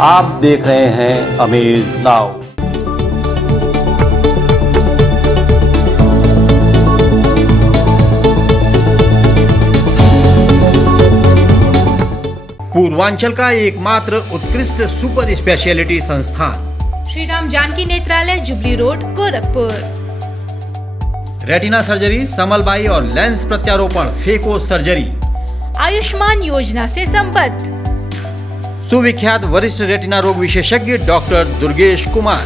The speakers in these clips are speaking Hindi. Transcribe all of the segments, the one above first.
आप देख रहे हैं अमेज नाउ। पूर्वांचल का एकमात्र उत्कृष्ट सुपर स्पेशलिटी संस्थान Shri Ram Janki Netralaya, jubilee road, Gorakhpur. Retina surgery, समलबाई और लेंस प्रत्यारोपण, फेको सर्जरी, आयुष्मान योजना से संबद्ध। सुविख्यात वरिष्ठ रेटिना रोग विशेषज्ञ डॉक्टर दुर्गेश कुमार।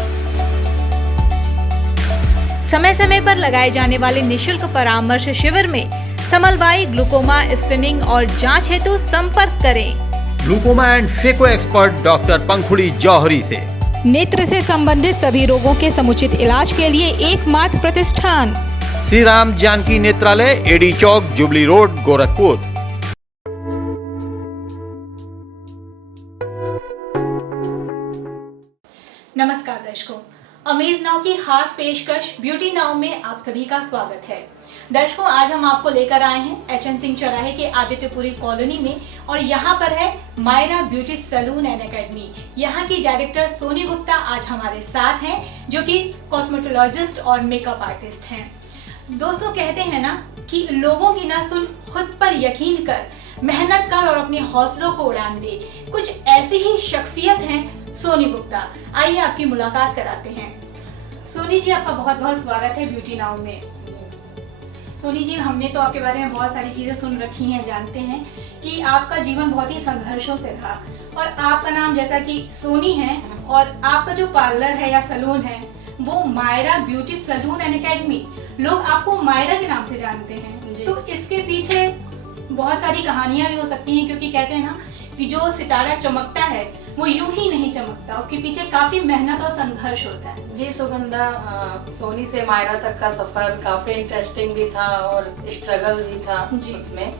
समय समय पर लगाए जाने वाले निशुल्क परामर्श शिविर में समलबाई, ग्लूकोमा, स्क्रीनिंग और जांच हेतु संपर्क करें। Glaucoma and phaco expert doctor Pankhuri Johri से। नेत्र से संबंधित सभी रोगों के समुचित इलाज के लिए एकमात्र प्रतिष्ठान श्री राम जानकी नेत्रालय, एडी चौक, जुबली रोड, गोरखपुर। नमस्कार दर्शकों, अमेज नाउ की खास पेशकश ब्यूटी नाउ में आप सभी का स्वागत है। दर्शकों, आज हम आपको लेकर आए हैं एचएन सिंह चौराहे के आदित्यपुरी कॉलोनी में और यहाँ पर है Myra beauty salon and academy. यहाँ की डायरेक्टर सोनी गुप्ता आज हमारे साथ हैं, जो कि कॉस्मेटोलॉजिस्ट और मेकअप आर्टिस्ट हैं। दोस्तों, कहते हैं ना कि लोगों की ना सुन, खुद पर यकीन कर, मेहनत कर और अपने हौसलों को उड़ान दे। कुछ ऐसी ही शख्सियत हैं सोनी गुप्ता। आइए आपकी मुलाकात कराते हैं। सोनी जी, आपका बहुत बहुत स्वागत है ब्यूटी नाउ में। सोनी जी, हमने तो आपके बारे में बहुत सारी चीजें सुन रखी हैं, जानते हैं कि आपका जीवन बहुत ही संघर्षों से था और आपका नाम जैसा कि सोनी है और आपका जो पार्लर है या सैलून है वो Myra beauty salon and academy. लोग आपको मायरा के नाम से जानते हैं, तो इसके पीछे बहुत सारी कहानियां भी हो सकती हैं, क्योंकि कहते हैं ना कि जो सितारा चमकता है वो यूं ही नहीं चमकता, उसके पीछे काफी मेहनत और संघर्ष होता है। जी सुगंधा, सोनी से मायरा तक का सफर काफी इंटरेस्टिंग भी था और स्ट्रगल भी था उसमें।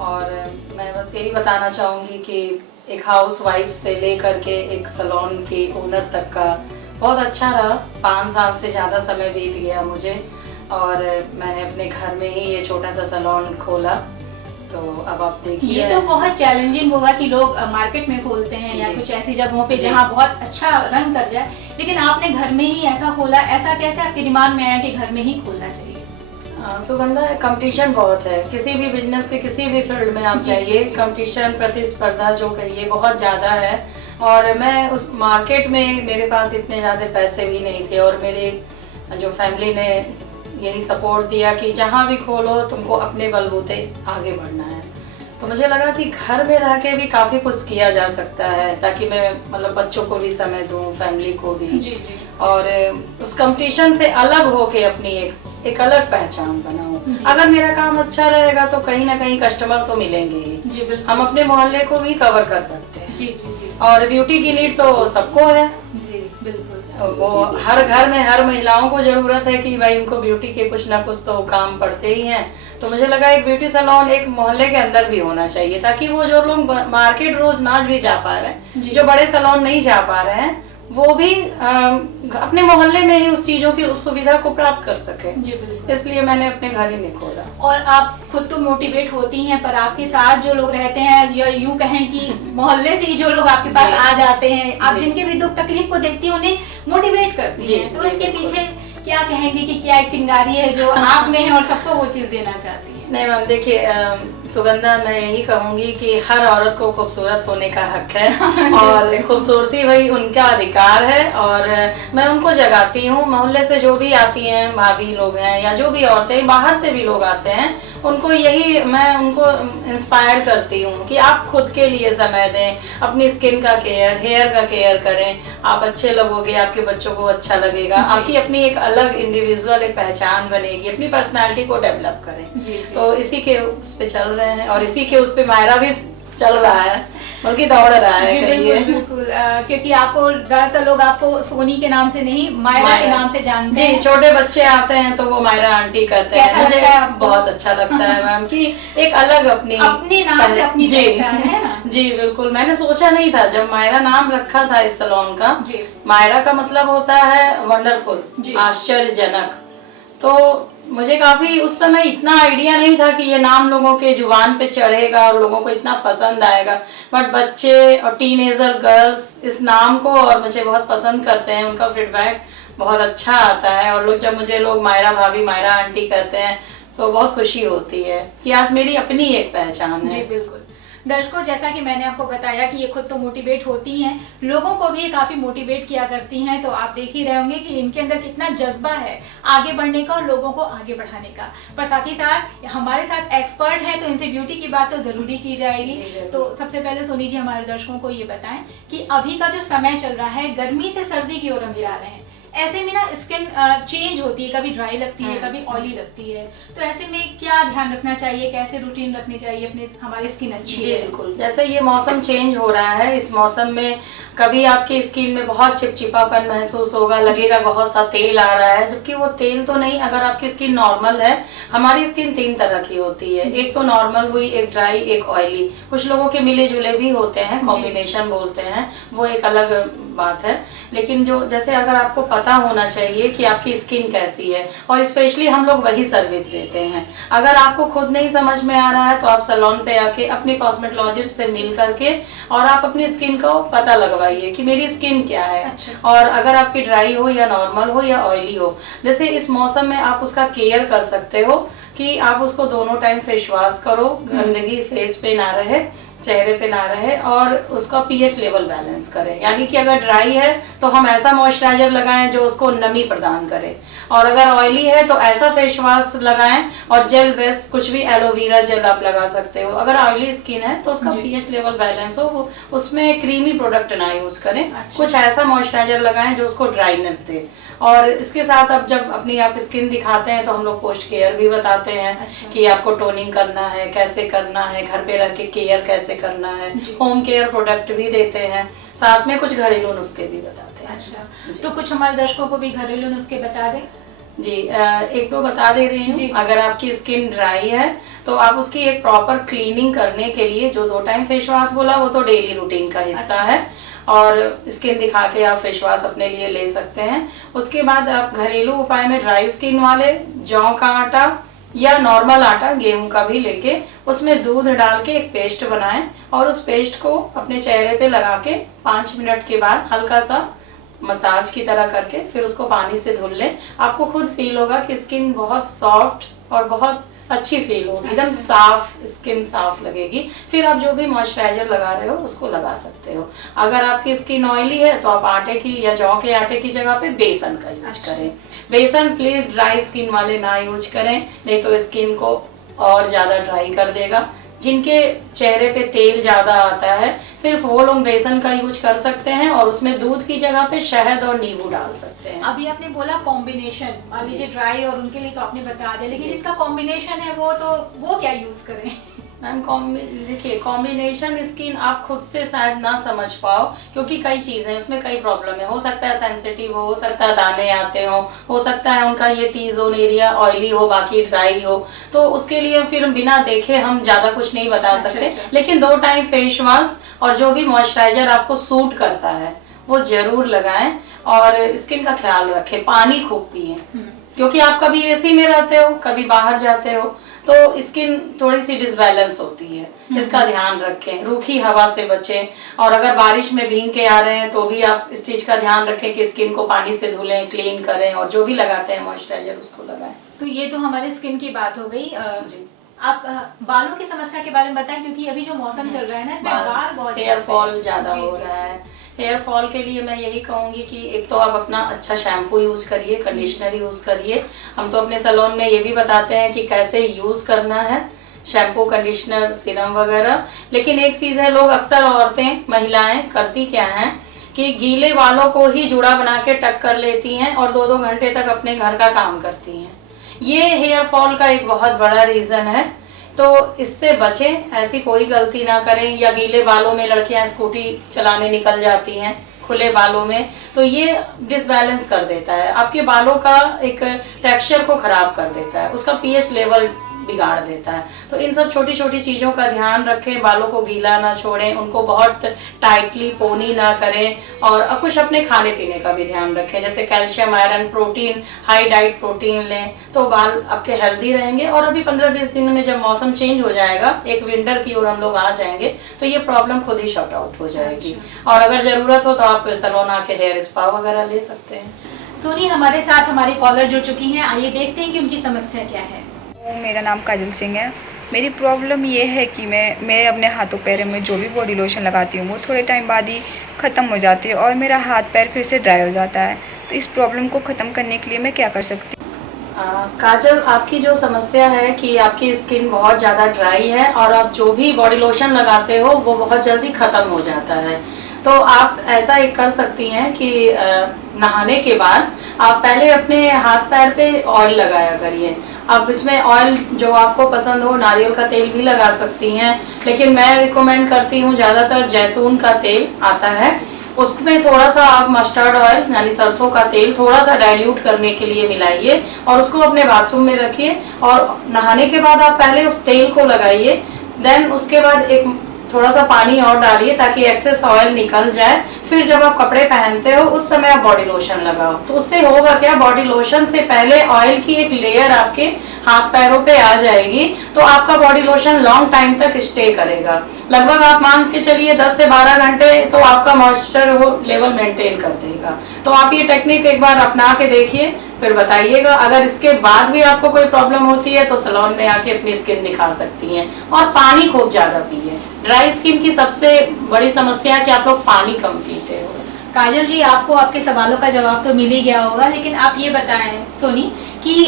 और मैं बस यही बताना चाहूँगी कि एक हाउस वाइफ से लेकर के एक सैलून के ओनर तक का बहुत अच्छा रहा। 5 साल से ज़्यादा समय बीत गया मुझे और मैंने अपने घर में ही ये छोटा सा सैलून खोला। तो अब आप देखिए, ये तो बहुत चैलेंजिंग होगा कि लोग मार्केट में खोलते हैं या कुछ ऐसी जगहों पे जहाँ बहुत अच्छा रन कर जाए, लेकिन आपने घर में ही ऐसा खोला। ऐसा कैसे आपके दिमाग में आया कि घर में ही खोलना चाहिए? सुगंधा, कंपटीशन बहुत है किसी भी बिजनेस के, किसी भी फील्ड में आप जाइए, कंपटीशन, प्रतिस्पर्धा जो कहिए बहुत ज़्यादा है। और मैं उस मार्केट में, मेरे पास इतने ज़्यादा पैसे भी नहीं थे और मेरे जो फैमिली ने यही सपोर्ट दिया कि जहाँ भी खोलो तुमको अपने बलबूते आगे बढ़ना है। तो मुझे लगा कि घर में रह के भी काफ़ी कुछ किया जा सकता है, ताकि मैं मतलब बच्चों को भी समय दूँ, फैमिली को भी। जी। और उस कंपटीशन से अलग होके अपनी एक अलग पहचान बनाऊं। अगर मेरा काम अच्छा रहेगा तो कहीं ना कहीं कस्टमर तो मिलेंगे ही। हम अपने मोहल्ले को भी कवर कर सकते हैं। जी। और ब्यूटी की नीड तो सबको है। जी बिल्कुल। वो हर घर में हर महिलाओं को जरूरत है कि भाई उनको ब्यूटी के कुछ ना कुछ तो काम पड़ते ही हैं। तो मुझे लगा एक ब्यूटी सैलून एक मोहल्ले के अंदर भी होना चाहिए, ताकि वो जो लोग मार्केट रोज ना भी जा पा रहे हैं, जो बड़े सैलून नहीं जा पा रहे हैं, वो भी अपने मोहल्ले में ही उस चीजों की उस सुविधा को प्राप्त कर सके। जी बिल्कुल। इसलिए मैंने अपने घर ही में खोला। और आप खुद तो मोटिवेट होती हैं, पर आपके साथ जो लोग रहते हैं, या यूं कहें कि मोहल्ले से ही जो लोग आपके पास आ जाते हैं, आप जिनके भी दुख तकलीफ को देखती हैं उन्हें मोटिवेट करती हैं, तो इसके पीछे क्या कहेंगे कि क्या एक चिंगारी है जो आप में है और सबको वो चीज देना चाहती है? नहीं मैम, देखिए सुगंधा, मैं यही कहूँगी कि हर औरत को खूबसूरत होने का हक है और खूबसूरती भाई उनका अधिकार है। और मैं उनको जगाती हूँ, मोहल्ले से जो भी आती हैं भाभी लोग हैं या जो भी औरतें, बाहर से भी लोग आते हैं, उनको यही मैं उनको इंस्पायर करती हूँ कि आप खुद के लिए समय दें, अपनी स्किन का केयर, हेयर का केयर करें। आप अच्छे लगोगे, आपके बच्चों को अच्छा लगेगा, आपकी अपनी एक अलग इंडिविजुअल एक पहचान बनेगी, अपनी पर्सनालिटी को डेवलप करें। तो इसी के उस पे चल रहे हैं और इसी के उस पे मायरा भी चल रहा है, बल्कि दौड़ रहा है। बिल्कुल बिल्कुल, क्योंकि आपको ज्यादातर लोग आपको सोनी के नाम से नहीं, मायरा के नाम से जानते हैं। छोटे बच्चे आते हैं तो वो मायरा आंटी करते हैं। मुझे बहुत अच्छा लगता है मैम कि एक अलग अपने नाम से अपनी पहचान है ना। जी बिल्कुल। मैंने सोचा नहीं था जब मायरा नाम रखा था इस सैलून का। मायरा का मतलब होता है वंडरफुल, आश्चर्यजनक। तो मुझे काफी उस समय इतना आइडिया नहीं था कि ये नाम लोगों के जुबान पे चढ़ेगा और लोगों को इतना पसंद आएगा, बट बच्चे और टीनेजर गर्ल्स इस नाम को और मुझे बहुत पसंद करते हैं। उनका फीडबैक बहुत अच्छा आता है और जब मुझे लोग मायरा भाभी, मायरा आंटी कहते हैं तो बहुत खुशी होती है कि आज मेरी अपनी एक पहचान है। जी बिल्कुल। दर्शकों, जैसा कि मैंने आपको बताया कि ये खुद तो मोटिवेट होती हैं, लोगों को भी काफ़ी मोटिवेट किया करती हैं, तो आप देख ही रहे होंगे कि इनके अंदर कितना जज्बा है आगे बढ़ने का और लोगों को आगे बढ़ाने का। पर साथ ही साथ हमारे साथ एक्सपर्ट हैं, तो इनसे ब्यूटी की बात तो ज़रूरी की जाएगी। तो सबसे पहले सोनी जी हमारे दर्शकों को ये बताएं कि अभी का जो समय चल रहा है, गर्मी से सर्दी की ओर हम जा रहे हैं, ऐसे में ना स्किन चेंज होती है, कभी ड्राई लगती है, कभी ऑयली लगती है, तो ऐसे में क्या ध्यान रखना चाहिए, कैसे रूटीन रखनी चाहिए अपने हमारी स्किन अच्छी जी है? बिल्कुल, जैसे ये मौसम चेंज हो रहा है, इस मौसम में कभी आपकी स्किन में बहुत चिपचिपापन महसूस होगा, लगेगा बहुत सा तेल आ रहा है, जबकि वो तेल तो नहीं। अगर आपकी स्किन नॉर्मल है, हमारी स्किन 3 तरह की होती है, एक तो नॉर्मल हुई, एक ड्राई, एक ऑयली। कुछ लोगों के मिले जुले भी होते हैं, कॉम्बिनेशन बोलते हैं, वो एक अलग बात है। लेकिन जो जैसे अगर आपको पता होना चाहिए कि आपकी स्किन कैसी है, और स्पेशली हम लोग वही सर्विस देते हैं। अगर आपको खुद नहीं समझ में आ रहा है तो आप सैलून पे आके अपनी कॉस्मेटोलॉजिस्ट से मिल करके और आप अपनी स्किन को पता लगवाइए कि मेरी स्किन क्या है। अच्छा। और अगर आपकी ड्राई हो या नॉर्मल हो या ऑयली हो, जैसे इस मौसम में आप उसका केयर कर सकते हो कि आप उसको दोनों टाइम फेस वॉश करो, गंदगी फेस पे ना रहे, चेहरे पे ना रहे, और उसका पीएच लेवल बैलेंस करें। यानी कि अगर ड्राई है तो हम ऐसा मॉइस्चराइजर लगाएं जो उसको नमी प्रदान करे, और अगर ऑयली है तो ऐसा फेस वॉश लगाएं और जेल बेस कुछ भी एलोवेरा जेल आप लगा सकते हो। अगर ऑयली स्किन है तो उसका पीएच लेवल बैलेंस हो, उसमें क्रीमी प्रोडक्ट ना यूज करें। अच्छा। कुछ ऐसा मॉइस्चराइजर लगाएं जो उसको ड्राइनेस दे। और इसके साथ अब जब अपनी आप स्किन दिखाते हैं तो हम लोग पोस्ट केयर भी बताते हैं। अच्छा। कि आपको टोनिंग करना है, कैसे करना है, घर पे रह के केयर कैसे करना है, होम केयर प्रोडक्ट भी देते हैं, साथ में कुछ घरेलू नुस्खे भी बताते हैं। अच्छा, तो कुछ हमारे दर्शकों को भी घरेलू नुस्खे बता दें। जी, एक दो बता दे रही हूँ। अगर आपकी स्किन ड्राई है तो आप उसकी एक प्रॉपर क्लीनिंग करने के लिए जो 2 टाइम फेस वॉश बोला वो तो डेली रूटीन का हिस्सा अच्छा। है, और स्किन दिखा के आप फेस वॉश अपने लिए ले सकते हैं। उसके बाद आप घरेलू उपाय में ड्राई स्किन वाले जौ का आटा या नॉर्मल आटा गेहूं का भी लेके उसमें दूध डाल के एक पेस्ट बनाएं और उस पेस्ट को अपने चेहरे पे लगा के 5 मिनट के बाद हल्का सा मसाज की तरह करके फिर उसको पानी से धुल लें। आपको खुद फील होगा कि स्किन बहुत सॉफ्ट और बहुत अच्छी फील होगी, एकदम साफ स्किन साफ लगेगी। फिर आप जो भी मॉइस्चराइजर लगा रहे हो उसको लगा सकते हो। अगर आपकी स्किन ऑयली है तो आप आटे की या जौ के आटे की जगह पे बेसन का यूज करें। बेसन प्लीज ड्राई स्किन वाले ना यूज करें, नहीं तो स्किन को और ज्यादा ड्राई कर देगा। जिनके चेहरे पे तेल ज्यादा आता है सिर्फ वो लोग बेसन का यूज कर सकते हैं और उसमें दूध की जगह पे शहद और नींबू डाल सकते हैं। अभी आपने बोला कॉम्बिनेशन, मान लीजिए ड्राई और उनके लिए तो आपने बता दिया, लेकिन जिनका कॉम्बिनेशन है वो क्या यूज करें? मैम देखिए, कॉम्बिनेशन स्किन आप खुद से शायद ना समझ पाओ क्योंकि कई चीजें उसमें, कई प्रॉब्लम है। हो सकता है सेंसिटिव हो सकता है दाने आते हो सकता है उनका ये टी जोन एरिया ऑयली हो बाकी ड्राई हो, तो उसके लिए फिर बिना देखे हम ज्यादा कुछ नहीं बता सकते। लेकिन 2 टाइम फेस वॉश और जो भी मॉइस्चराइजर आपको सूट करता है वो जरूर लगाएं और स्किन का ख्याल रखें। पानी खूब पिए क्योंकि आप कभी एसी में रहते हो कभी बाहर जाते हो तो स्किन थोड़ी सी डिसबैलेंस होती है, इसका ध्यान रखें। रूखी हवा से बचें और अगर बारिश में भीग के आ रहे हैं तो भी आप इस चीज का ध्यान रखें कि स्किन को पानी से धुलें, क्लीन करें और जो भी लगाते हैं मॉइस्चराइजर उसको लगाएं। तो ये तो हमारे स्किन की बात हो गई। आप बालों की समस्या के बारे में बताएं क्योंकि अभी जो मौसम चल रहा है ना इसमें बाल बहुत हेयर फॉल ज्यादा हो रहा है। हेयर फॉल के लिए मैं यही कहूंगी कि एक तो आप अपना अच्छा शैम्पू यूज करिए, कंडीशनर यूज करिए। हम तो अपने सैलून में ये भी बताते हैं कि कैसे यूज करना है शैम्पू, कंडीशनर, सीरम वगैरह। लेकिन एक चीज है, लोग अक्सर औरतें महिलाएं करती क्या हैं कि गीले बालों को ही जुड़ा बना के टक कर लेती हैं और 2-2 घंटे तक अपने घर का काम करती हैं। ये हेयर फॉल का एक बहुत बड़ा रीजन है, तो इससे बचें, ऐसी कोई गलती ना करें। या गीले बालों में लड़कियां स्कूटी चलाने निकल जाती हैं खुले बालों में, तो ये डिसबैलेंस कर देता है, आपके बालों का एक टेक्सचर को खराब कर देता है, उसका पीएच लेवल बिगाड़ देता है। तो इन सब छोटी छोटी चीज़ों का ध्यान रखें, बालों को गीला ना छोड़ें, उनको बहुत टाइटली पोनी ना करें, और कुछ अपने खाने पीने का भी ध्यान रखें, जैसे calcium, iron, protein, high diet protein लें, तो बाल आपके हेल्दी रहेंगे। और अभी 15-20 दिन में जब मौसम चेंज हो जाएगा, एक विंटर की ओर हम लोग आ जाएंगे, तो ये प्रॉब्लम खुद ही शॉर्ट आउट हो जाएगी। और अगर ज़रूरत हो तो आप सैलून आके हेयर स्पा वगैरह ले सकते हैं। सोनी, हमारे साथ हमारी कॉलर जुड़ चुकी हैं, आइए देखते हैं कि उनकी समस्या क्या है। मेरा नाम काजल सिंह है। मेरी प्रॉब्लम ये है कि मैं अपने हाथों पैरों में जो भी बॉडी लोशन लगाती हूँ वो थोड़े टाइम बाद ही ख़त्म हो जाती है और मेरा हाथ पैर फिर से ड्राई हो जाता है। तो इस प्रॉब्लम को ख़त्म करने के लिए मैं क्या कर सकती हूँ? काजल, आपकी जो समस्या है कि आपकी स्किन बहुत ज़्यादा ड्राई है और आप जो भी बॉडी लोशन लगाते हो वो बहुत जल्दी ख़त्म हो जाता है। तो आप ऐसा एक कर सकती हैं कि नहाने के बाद आप पहले अपने हाथ पैर पे ऑयल लगाया करिए। आप इसमें ऑयल जो आपको पसंद हो, नारियल का तेल भी लगा सकती हैं, लेकिन मैं रिकमेंड करती हूँ ज़्यादातर जैतून का तेल आता है, उसमें थोड़ा सा आप मस्टर्ड ऑयल यानी सरसों का तेल थोड़ा सा डाइल्यूट करने के लिए मिलाइए और उसको अपने बाथरूम में रखिए। और नहाने के बाद आप पहले उस तेल को लगाइए, देन उसके बाद एक थोड़ा सा पानी और डालिए ताकि एक्सेस ऑयल निकल जाए। फिर जब आप कपड़े पहनते हो उस समय आप बॉडी लोशन लगाओ। तो उससे होगा क्या, बॉडी लोशन से पहले ऑयल की एक लेयर आपके हाथ पैरों पे आ जाएगी, तो आपका बॉडी लोशन लॉन्ग टाइम तक स्टे करेगा। लगभग आप मान के चलिए 10 से 12 घंटे तो आपका मॉइस्चर वो लेवल मेंटेन कर देगा। तो आप ये टेक्निक एक बार अपना के देखिए, फिर बताइएगा। अगर इसके बाद भी आपको कोई प्रॉब्लम होती है तो सैलून में आके अपनी स्किन दिखा सकती हैं। और पानी खूब ज्यादा पिए। ड्राई स्किन की सबसे बड़ी समस्या है कि आप लोग पानी कम पीते हो। काजल जी, आपको आपके सवालों का जवाब तो मिल ही गया होगा, लेकिन आप ये बताएं सोनी कि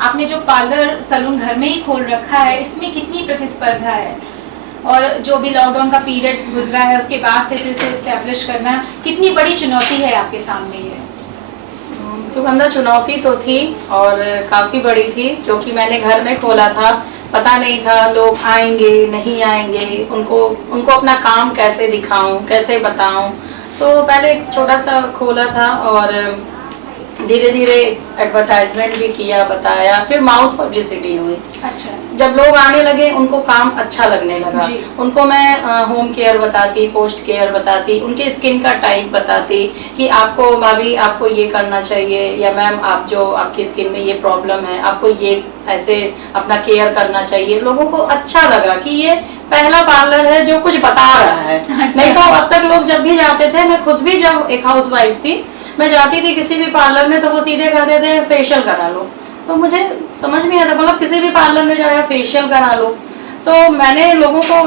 आपने जो पार्लर सैलून घर में ही खोल रखा है, इसमें कितनी प्रतिस्पर्धा है, और जो भी लॉकडाउन का पीरियड गुजरा है उसके बाद से फिर से एस्टेब्लिश करना कितनी बड़ी चुनौती है आपके सामने? ये सुगंधा, चुनौती तो थी और काफ़ी बड़ी थी, क्योंकि मैंने घर में खोला था, पता नहीं था लोग आएंगे नहीं आएंगे, उनको अपना काम कैसे दिखाऊं, कैसे बताऊं। तो पहले एक छोटा सा खोला था और धीरे धीरे एडवर्टाइजमेंट भी किया, बताया, फिर माउथ पब्लिसिटी हुई। अच्छा। जब लोग आने लगे उनको काम अच्छा लगने लगा। उनको मैं होम केयर बताती, पोस्ट केयर बताती, उनके स्किन का टाइप बताती कि आपको भाभी आपको ये करना चाहिए, या मैम आप जो आपकी स्किन में ये प्रॉब्लम है आपको ये ऐसे अपना केयर करना चाहिए। लोगों को अच्छा लगा कि ये पहला पार्लर है जो कुछ बता रहा है। अच्छा। नहीं तो अब तक लोग जब भी जाते थे, मैं खुद भी जब एक हाउसवाइफ थी, मैं जाती थी किसी भी पार्लर में तो वो सीधे कहते थे फेशियल करा लो। तो मुझे समझ में आता, मतलब किसी भी पार्लर में जाया फेशियल करा लो। तो मैंने लोगों को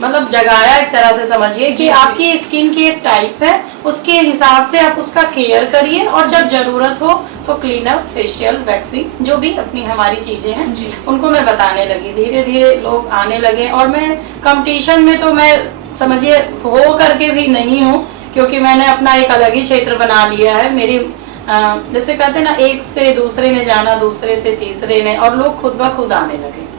मतलब जगाया एक तरह से, समझिए कि आपकी स्किन की एक टाइप है, उसके हिसाब से आप उसका केयर करिए, और जब जरूरत हो तो क्लीनअप, फेशियल, वैक्सिंग, जो भी अपनी हमारी चीजें हैं उनको मैं बताने लगी। धीरे धीरे लोग आने लगे और मैं कंपटीशन में तो मैं समझिए हो करके भी नहीं हूँ, क्योंकि मैंने अपना एक अलग ही क्षेत्र बना लिया है। मेरी जैसे कहते हैं ना, एक से दूसरे ने जाना, दूसरे से तीसरे ने, और लोग खुद ब खुद आने लगे।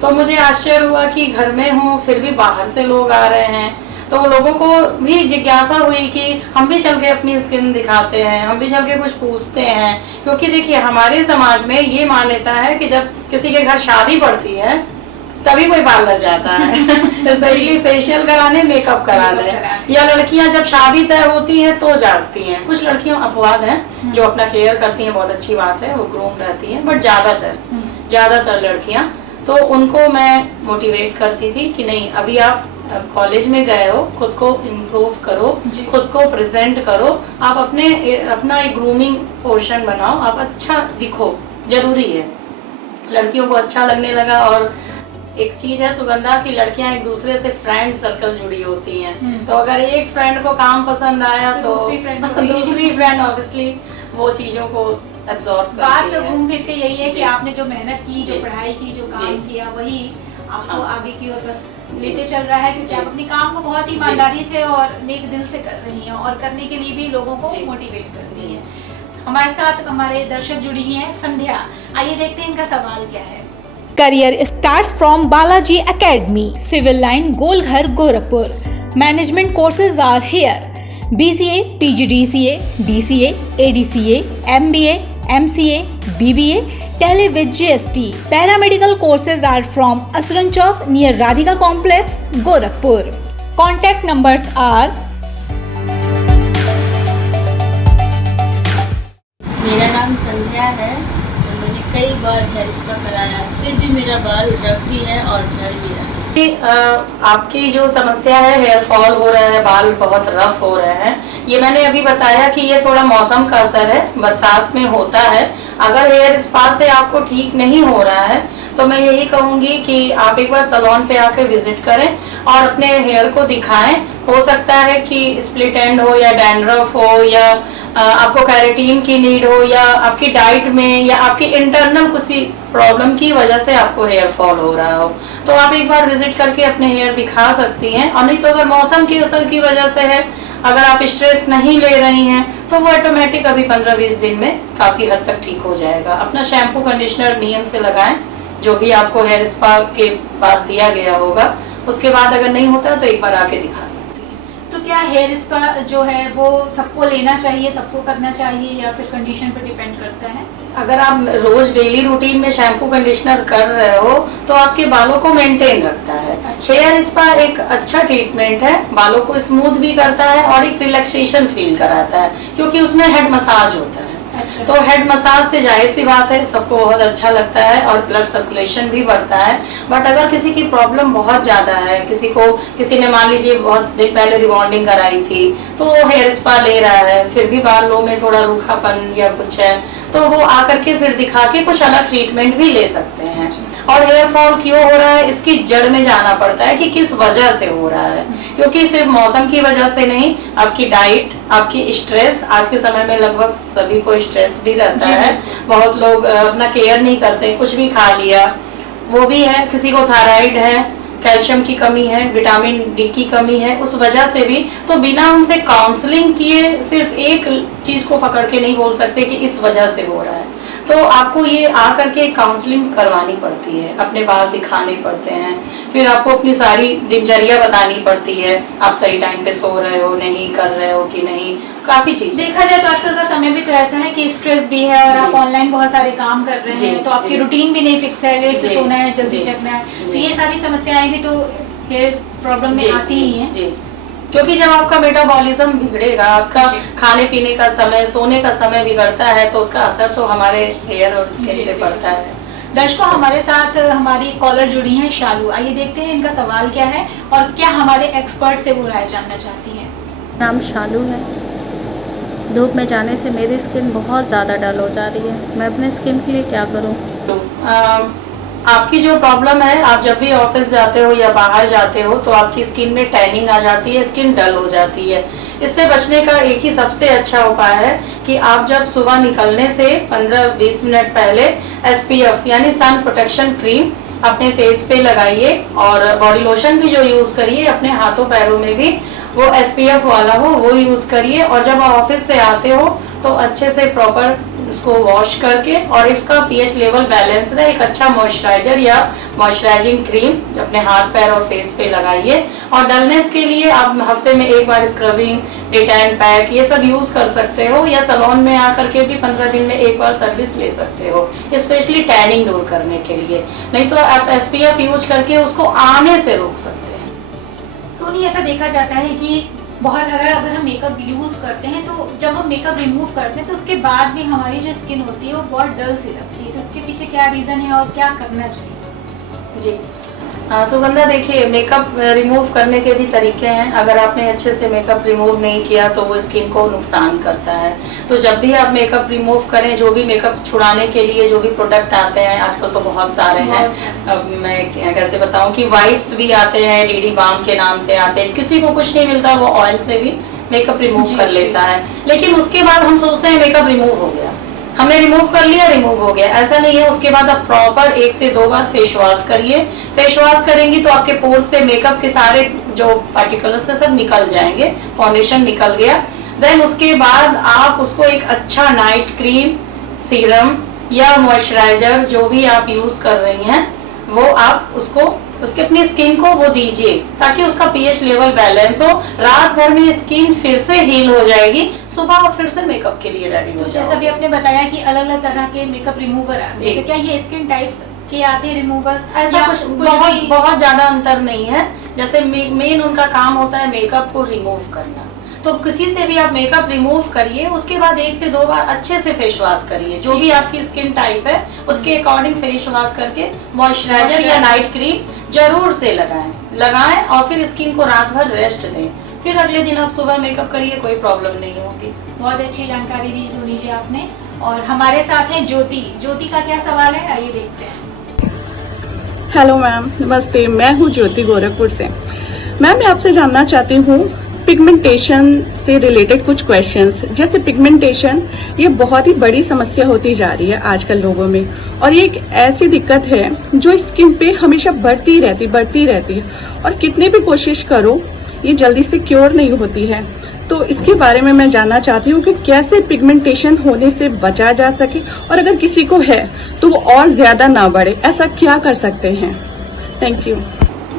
तो मुझे आश्चर्य हुआ कि घर में हूँ फिर भी बाहर से लोग आ रहे हैं। तो लोगों को भी जिज्ञासा हुई कि हम भी चल के अपनी स्किन दिखाते हैं, हम भी चल के कुछ पूछते हैं। क्योंकि देखिए हमारे समाज में ये मान्यता है कि जब किसी के घर शादी पड़ती है तभी कोई पार्लर जाता है स्पेशली फेशियल कराने, मेकअप कराने, या लड़कियां जब शादी तय होती है तो जाती हैं। कुछ लड़कियां अपवाद हैं जो अपना केयर करती हैं, बहुत अच्छी बात है, वो ग्रूम रहती हैं, बट ज्यादातर लड़कियां, तो उनको मैं मोटिवेट करती थी कि नहीं, अभी आप कॉलेज में गए हो, खुद को इम्प्रूव करो, खुद को प्रेजेंट करो, आप अपना एक ग्रूमिंग पोर्शन बनाओ, आप अच्छा दिखो, जरूरी है। लड़कियों को अच्छा लगने लगा। और एक चीज है सुगंधा की लड़कियां एक दूसरे से फ्रेंड सर्कल जुड़ी होती हैं। तो अगर एक फ्रेंड को काम पसंद आया तो दूसरी फ्रेंड ऑब्वियसली वो चीजों को एब्जॉर्ब करती है। बात तो घूम फिर के यही है कि आपने जो मेहनत की, जो पढ़ाई की, जो काम किया, वही आपको आगे की ओर बस लेते चल रहा है, क्योंकि आप अपने काम को बहुत ही ईमानदारी से और नेक दिल से कर रही हैं, और करने के लिए भी लोगों को मोटिवेट कर रही हैं। हमारे साथ हमारे दर्शक जुड़ी हैं, संध्या। आइए देखते हैं इनका सवाल क्या है। Career starts from Balaji academy, civil line, Golghar, Gorakhpur. Management courses are here. BCA, PGDCA, DCA, ADCA, MBA, MCA, BBA, Tele with GST. Paramedical courses are from Asuran Chowk near Radhika Complex, Gorakhpur. Contact numbers are मेरा नाम संध्या है। तो मैंने कई बार हेयर स्पा कराया, फिर भी मेरा बाल रफ भी है और झड़ भी रहा है। आपकी जो समस्या है, हेयर फॉल हो रहा है, बाल बहुत रफ हो रहे हैं, ये मैंने अभी बताया कि ये थोड़ा मौसम का असर है, बरसात में होता है। अगर हेयर स्पा से आपको ठीक नहीं हो रहा है तो मैं यही कहूंगी कि आप एक बार सैलून पे आके विजिट करें और अपने हेयर को दिखाएं। हो सकता है कि स्प्लिट एंड हो या डैंड्रफ हो या आपको कैरेटीन की नीड हो या आपकी डाइट में या आपकी इंटरनल किसी प्रॉब्लम की वजह से आपको हेयर फॉल हो रहा हो, तो आप एक बार विजिट करके अपने हेयर दिखा सकती हैं। और नहीं तो अगर मौसम के असर की वजह से है, अगर आप स्ट्रेस नहीं ले रही हैं तो वो ऑटोमेटिक अभी 15-20 दिन में काफी हद तक ठीक हो जाएगा। अपना शैम्पू कंडीशनर नियम से लगाएं, जो भी आपको हेयर स्पा के बाद दिया गया होगा। उसके बाद अगर नहीं होता तो एक बार आके दिखा सकते हैं। तो क्या हेयर स्पा जो है वो सबको लेना चाहिए, सबको करना चाहिए, या फिर कंडीशन पर डिपेंड करता है? अगर आप रोज डेली रूटीन में शैम्पू कंडीशनर कर रहे हो तो आपके बालों को मेंटेन रखता है। हेयर स्पा एक अच्छा ट्रीटमेंट है, बालों को स्मूथ भी करता है और एक रिलैक्सेशन फील कराता है, क्योंकि उसमें हेड मसाज होता है। अच्छा। तो हेड मसाज से जाहिर सी बात है सबको बहुत अच्छा लगता है और ब्लड सर्कुलेशन भी बढ़ता है। बट अगर किसी की प्रॉब्लम बहुत ज्यादा है, किसी ने मान लीजिए बहुत दिन पहले रिबॉन्डिंग कराई थी तो वो हेयर स्पा ले रहा है, फिर भी बालों में थोड़ा रूखापन या कुछ है, तो वो आकर के फिर दिखा के कुछ अलग ट्रीटमेंट भी ले सकते हैं। और हेयर फॉल क्यों हो रहा है, इसकी जड़ में जाना पड़ता है कि किस वजह से हो रहा है, क्योंकि सिर्फ मौसम की वजह से नहीं, आपकी डाइट, आपकी स्ट्रेस, आज के समय में लगभग सभी को स्ट्रेस भी रहता है। बहुत लोग अपना केयर नहीं करते, कुछ भी खा लिया, वो भी है। किसी को थायराइड है, कैल्शियम की कमी है, विटामिन डी की कमी है, उस वजह से भी। तो बिना उनसे काउंसलिंग किए सिर्फ एक चीज को पकड़ के नहीं बोल सकते कि इस वजह से हो रहा है। तो आपको ये आकर के काउंसलिंग करवानी पड़ती है, अपने बाल दिखाने पड़ते हैं, फिर आपको अपनी सारी दिनचर्या बतानी पड़ती है, आप सही टाइम पे सो रहे हो, नहीं कर रहे हो कि नहीं, काफी चीज। देखा जाए तो आजकल का समय भी तो ऐसा है कि स्ट्रेस भी है और आप ऑनलाइन बहुत सारे काम कर रहे हैं, तो आपकी रूटीन भी नहीं फिक्स है, लेट से सोना है, जल्दी जगना है, तो ये सारी समस्याएं भी तो हेयर प्रॉब्लम में आती ही हैं। क्योंकि जब आपका मेटाबॉलिज्म बिगड़ेगा, आपका खाने पीने का समय, सोने का समय बिगड़ता है, तो उसका असर तो हमारे हेयर और स्किन पे पड़ता है। दर्शकों, हमारे साथ हमारी कॉलर जुड़ी हैं शालू। आइए देखते हैं इनका सवाल क्या है और क्या हमारे एक्सपर्ट से वो राय जानना चाहती हैं। नाम शालू है। धूप में जाने से मेरी स्किन बहुत ज़्यादा डल हो जा रही है, मैं अपने स्किन के लिए क्या करूं? आपकी जो प्रॉब्लम है, आप जब भी ऑफिस जाते हो या बाहर जाते हो तो आपकी स्किन में टैनिंग आ जाती है, स्किन डल हो जाती है। इससे बचने का एक ही सबसे अच्छा उपाय है कि आप जब सुबह निकलने से 15-20 मिनट पहले SPF यानी सन प्रोटेक्शन क्रीम अपने फेस पे लगाइए और बॉडी लोशन भी जो यूज करिए, अपने हाथों पैरों में भी वो SPF वाला हो वो यूज करिए। और जब आप ऑफिस से आते हो तो अच्छे से प्रॉपर उसको वॉश करके और इसका pH लेवल बैलेंस रहे, एक अच्छा मॉइस्चराइजर या मॉइस्चराइजिंग क्रीम अपने हाथ पैर और फेस पे लगाइए। और डलनेस के लिए आप हफ्ते में एक बार स्क्रबिंग, डिटैन पैक, ये सब यूज कर सकते हो, या सैलून में आकर के भी 15 दिन में एक बार सर्विस ले सकते हो, स्पेशली टैनिंग दूर करने के लिए। नहीं तो आप SPF यूज करके उसको आने से रोक सकते हैं। सोनी, ऐसा देखा जाता है कि बहुत ज़्यादा अगर हम मेकअप यूज़ करते हैं तो जब हम मेकअप रिमूव करते हैं तो उसके बाद भी हमारी जो स्किन होती है वो बहुत डल सी लगती है, तो उसके पीछे क्या रीज़न है और क्या करना चाहिए? जी सुगंधा, देखिए मेकअप रिमूव करने के भी तरीके हैं। अगर आपने अच्छे से मेकअप रिमूव नहीं किया तो वो स्किन को नुकसान करता है। तो जब भी आप मेकअप रिमूव करें, जो भी मेकअप छुड़ाने के लिए जो भी प्रोडक्ट आते हैं, आजकल तो बहुत सारे हैं, अब मैं कैसे बताऊं कि वाइप्स भी आते हैं, डीडी बाम के नाम से आते हैं, किसी को कुछ नहीं मिलता वो ऑयल से भी मेकअप रिमूव कर लेता है। लेकिन उसके बाद हम सोचते हैं मेकअप रिमूव हो गया, हमने रिमूव कर लिया, रिमूव हो गया, ऐसा नहीं है। उसके बाद आप प्रॉपर 1 से 2 बार फेस वॉश करिए। फेस वॉश करेंगी तो आपके पोर्स से मेकअप के सारे जो पार्टिकल्स थे सब निकल जाएंगे, फाउंडेशन निकल गया। देन उसके बाद आप उसको एक अच्छा नाइट क्रीम, सीरम या मॉइस्चराइजर जो भी आप यूज कर रही हैं वो आप उसको उसके अपनी स्किन को वो दीजिए ताकि उसका पीएच लेवल बैलेंस हो। रात भर में स्किन फिर से हील हो जाएगी, सुबह आप फिर से मेकअप के लिए रेडी हो तो जाओगे। जैसा भी आपने बताया कि अलग अलग तरह के मेकअप रिमूवर आते जी। हैं, तो क्या ये स्किन टाइप्स के आते हैं रिमूवर? ऐसा कुछ बहुत ज्यादा अंतर नहीं है। जैसे मेन उनका काम होता है मेकअप को रिमूव करना, तो किसी से भी आप मेकअप रिमूव करिए, उसके बाद 1 से 2 बार अच्छे से फेस वॉश करिए। जो भी आपकी स्किन टाइप है उसके अकॉर्डिंग फेस वॉश करके मॉइस्चराइजर या नाइट क्रीम जरूर से लगाएं और फिर स्किन को रात भर रेस्ट दें। फिर अगले दिन आप सुबह मेकअप करिए, कोई प्रॉब्लम नहीं होगी। बहुत अच्छी जानकारी दी लीजिए आपने। और हमारे साथ हैं ज्योति का क्या सवाल है, आइए देखते हैं। हेलो मैम, नमस्ते। मैं हूँ ज्योति गोरखपुर से। मैम, मैं आपसे जानना चाहती हूँ पिगमेंटेशन से रिलेटेड कुछ क्वेश्चंस। जैसे पिगमेंटेशन ये बहुत ही बड़ी समस्या होती जा रही है आजकल लोगों में, और ये एक ऐसी दिक्कत है जो स्किन पे हमेशा बढ़ती रहती है और कितनी भी कोशिश करो ये जल्दी से क्योर नहीं होती है। तो इसके बारे में मैं जानना चाहती हूँ कि कैसे पिगमेंटेशन होने से बचा जा सके, और अगर किसी को है तो वो और ज्यादा ना बढ़े, ऐसा क्या कर सकते हैं? Thank you.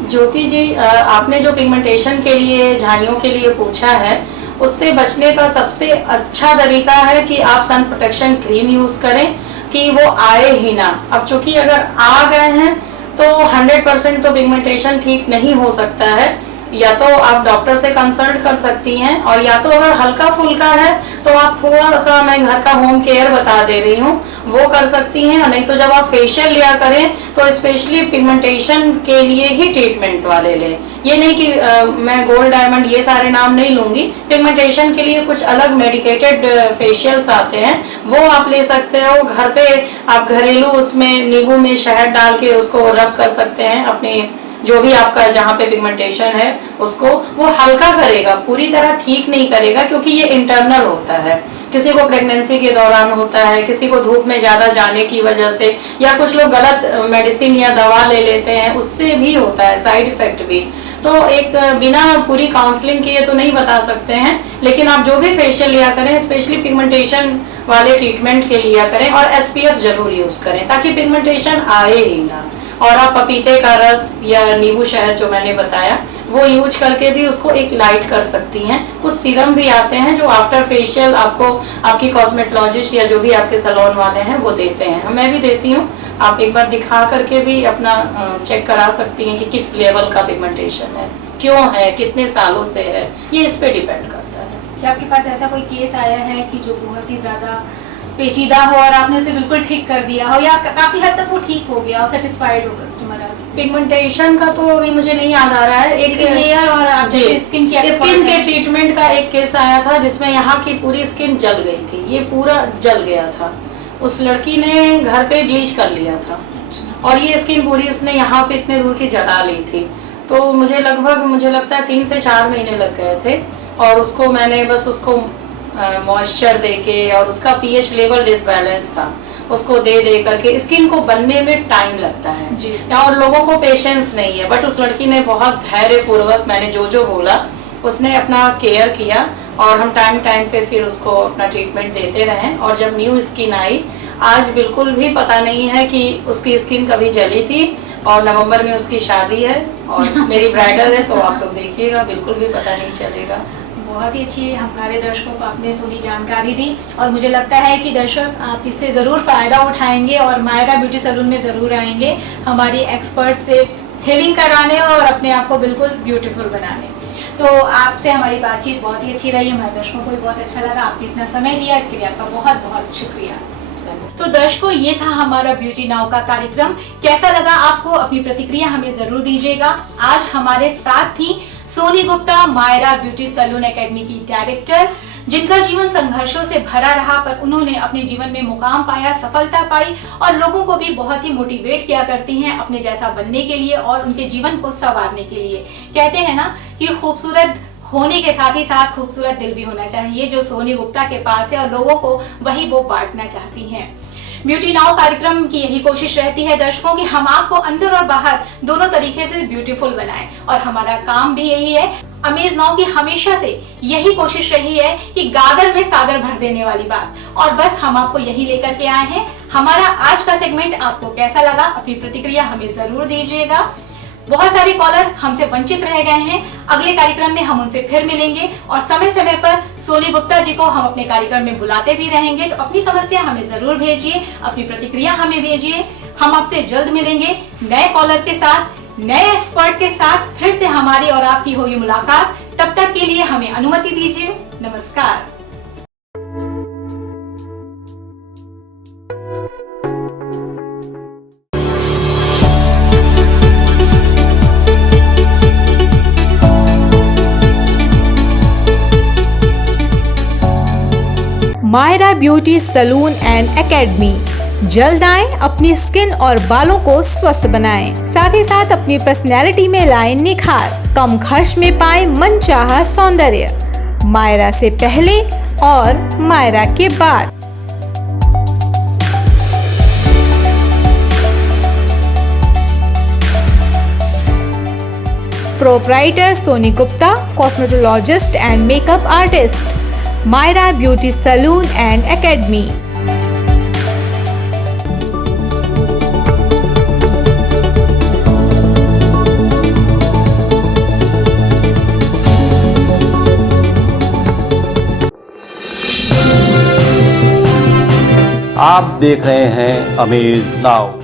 ज्योति जी, आपने जो पिगमेंटेशन के लिए, झाइयों के लिए पूछा है, उससे बचने का सबसे अच्छा तरीका है कि आप सन प्रोटेक्शन क्रीम यूज करें कि वो आए ही ना। अब चूंकि अगर आ गए हैं तो 100% तो पिगमेंटेशन ठीक नहीं हो सकता है, या तो आप डॉक्टर से कंसल्ट कर सकती हैं, और या तो अगर हल्का फुल्का है तो आप थोड़ा सा, मैं घर का होम केयर बता दे रही हूँ, वो कर सकती हैं। नहीं तो जब आप फेशियल लिया करें तो स्पेशली पिगमेंटेशन के लिए ही ट्रीटमेंट वाले लें। ये नहीं कि मैं गोल्ड डायमंड ये सारे नाम नहीं लूंगी। पिगमेंटेशन के लिए कुछ अलग मेडिकेटेड फेशियल्स आते हैं, वो आप ले सकते हो। घर पे आप घरेलू उसमें नींबू में शहद डाल के उसको रब कर सकते हैं अपने जो भी आपका जहाँ पे पिगमेंटेशन है उसको। वो हल्का करेगा, पूरी तरह ठीक नहीं करेगा, क्योंकि ये इंटरनल होता है। किसी को प्रेगनेंसी के दौरान होता है, किसी को धूप में ज्यादा जाने की वजह से, या कुछ लोग गलत मेडिसिन या दवा ले लेते हैं, उससे भी होता है साइड इफेक्ट भी। तो एक बिना पूरी काउंसलिंग किए तो नहीं बता सकते हैं, लेकिन आप जो भी फेशियल लिया करें स्पेशली पिगमेंटेशन वाले ट्रीटमेंट के लिया करें, और SPF जरूर यूज करें ताकि पिगमेंटेशन आए ही ना। और आप पपीते का रस या नींबू शहद जो मैंने बताया वो यूज करके भी उसको एक लाइट कर सकती हैं। कुछ सीरम भी आते हैं जो आफ्टर फेशियल आपको आपकी कॉस्मेटोलॉजिस्ट या जो भी आपके सैलून वाले हैं वो देते हैं, मैं भी देती हूँ। आप एक बार दिखा करके भी अपना चेक करा सकती हैं कि किस लेवल का पिगमेंटेशन है, क्यों है, कितने सालों से है, ये इस पे डिपेंड करता है। क्या आपके पास ऐसा कोई केस आया है कि जो बहुत ही ज्यादा पेचीदा हो और आपने उसे बिल्कुल ठीक कर दिया हो, या काफी हद तक वो ठीक हो गया हो, सेटिस्फाइड हो कस्टमर? पिगमेंटेशन का तो अभी मुझे नहीं याद आ रहा है। एक हेयर और स्किन के ट्रीटमेंट का एक केस आया था जिसमें यहाँ की पूरी स्किन जल गई थी, ये पूरा जल गया था। उस लड़की ने घर पे ब्लीच कर लिया था और ये स्किन पूरी उसने यहाँ पे इतने दूर की जला ली थी। तो मुझे लगता है 3 से 4 महीने लग गए थे, और उसको मैंने बस उसको मॉइस्चर देके, और उसका पीएच लेवल डिसबैलेंस था, उसको दे करके स्किन को बनने में टाइम लगता है जी, और लोगों को पेशेंस नहीं है। बट उस लड़की ने बहुत धैर्य पूर्वक मैंने जो बोला उसने अपना केयर किया, और हम टाइम पे फिर उसको अपना ट्रीटमेंट देते रहे। और जब न्यू स्किन आई, आज बिल्कुल भी पता नहीं है कि उसकी स्किन कभी जली थी, और नवंबर में उसकी शादी है और मेरी ब्राइडल है, तो आप लोग देखिएगा, बिल्कुल भी पता नहीं चलेगा। बहुत ही अच्छी हमारे दर्शकों को आपने सुनी जानकारी दी, और मुझे लगता है कि दर्शक आप इससे ज़रूर फ़ायदा उठाएंगे और मायरा ब्यूटी सैलून में ज़रूर आएंगे हमारी एक्सपर्ट से हीलिंग कराने और अपने आप को बिल्कुल ब्यूटीफुल बनाने। तो आपसे हमारी बातचीत बहुत ही अच्छी रही, हमारे दर्शकों को भी बहुत अच्छा लगा। आपने इतना समय दिया, इसके लिए आपका बहुत बहुत शुक्रिया। तो दर्शकों, ये था हमारा ब्यूटी नाउ का कार्यक्रम। कैसा लगा आपको? अपनी प्रतिक्रिया हमें जरूर दीजिएगा। आज हमारे साथ थी Soni Gupta, Myra beauty salon academy की डायरेक्टर, जिनका जीवन संघर्षों से भरा रहा, पर उन्होंने अपने जीवन में मुकाम पाया, सफलता पाई, और लोगों को भी बहुत ही मोटिवेट किया करती हैं अपने जैसा बनने के लिए और उनके जीवन को संवारने के लिए। कहते हैं ना कि खूबसूरत होने के साथ ही साथ खूबसूरत दिल भी होना चाहिए, जो सोनी गुप्ता के पास है, और लोगों को वही वो बांटना चाहती हैं। ब्यूटी नाउ कार्यक्रम की यही कोशिश रहती है दर्शकों की हम आपको अंदर और बाहर दोनों तरीके से ब्यूटीफुल बनाएं, और हमारा काम भी यही है। अमेज नाउ की हमेशा से यही कोशिश रही है कि गागर में सागर भर देने वाली बात, और बस हम आपको यही लेकर के आए हैं। हमारा आज का सेगमेंट आपको कैसा लगा? अपनी प्रतिक्रिया हमें जरूर दीजिएगा। बहुत सारे कॉलर हमसे वंचित रह गए हैं। अगले कार्यक्रम में हम उनसे फिर मिलेंगे और समय समय पर सोनी गुप्ता जी को हम अपने कार्यक्रम में बुलाते भी रहेंगे। तो अपनी समस्या हमें जरूर भेजिए, अपनी प्रतिक्रिया हमें भेजिए। हम आपसे जल्द मिलेंगे नए कॉलर के साथ, नए एक्सपर्ट के साथ। फिर से हमारी और आपकी होगी मुलाकात। तब तक के लिए हमें अनुमति दीजिए। नमस्कार। Myra beauty salon and academy. जल्द आएं, अपनी स्किन और बालों को स्वस्थ बनाएं, साथ ही साथ अपनी पर्सनैलिटी में लाएं निखार। कम खर्च में पाएं मनचाहा सौंदर्य। मायरा से पहले और मायरा के बाद। Proprietor Soni Gupta, cosmetologist and makeup artist, Myra beauty salon and academy. आप देख रहे हैं अमेज नाउ।